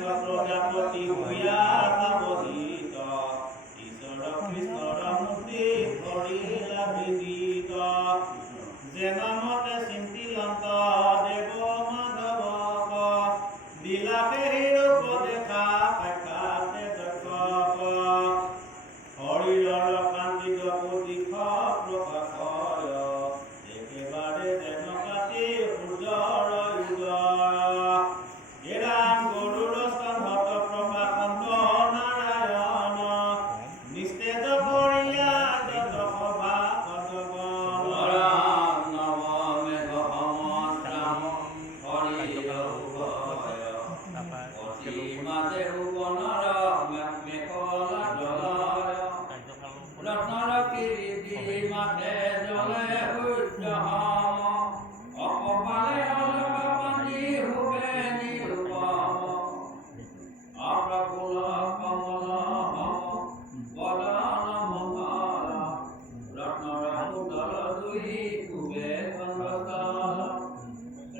প্ৰজাপতি হইয়া সাবহিত ঈশ্বৰ কৃষ্ণৰ মূৰ্তি ধৰিলা বিদিত যেন মতে চিন্তিলন্ত দেব মাধবক বিলাসে ৰূপ দেখা সাক্ষাতে দক্ষক হৰিৰৰ কান্তিত প্ৰতীক প্ৰকাশয় একেবাৰে যেন কাটি সূৰ্যৰ উদয় এৰাম গৰুৰ স্তম্ভত প্ৰকাশন্ত নাৰায়ণ নিস্তেজ কৰিয়া যত সভা কতগণ ৰাম নৱ মেঘ সমস্ৰাম হৰিৰ উভয় অতি মাজে ভুৱনৰ মেঘলা জলয় ৰত্নৰ কিৰিটি মাথে জলে সূৰ্যহম অকপালে অলক পানী হুবে নিৰুপম অপ্ৰফুল্ল কমল হম বদন মঙ্গল ৰত্নৰ মুদল দুই হুবে চন্দ্ৰতল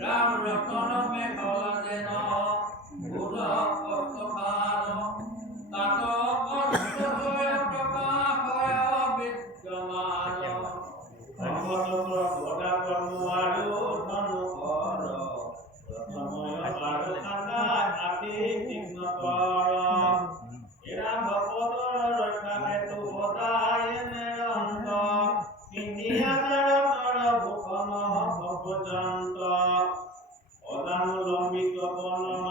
ৰাম ৰত্ন মেখলা যেন ভূত কষ্টখান তাত কষ্টয় প্ৰকাশয় বিদ্যমান অংগচক্ৰ গদা কৰ্ম আৰু ধনুকৰ ৰত্নময় আৰু খান্দা আতি তীক্ষ্ণতৰ এৰাম ভকতৰ ৰক্ষা হেতু সদায় নিৰন্ত পিন্ধিয়া ৰত্নৰ ভূষণ ভক্তযন্ত্ৰ অদানুলম্বিত বৰ্ণনা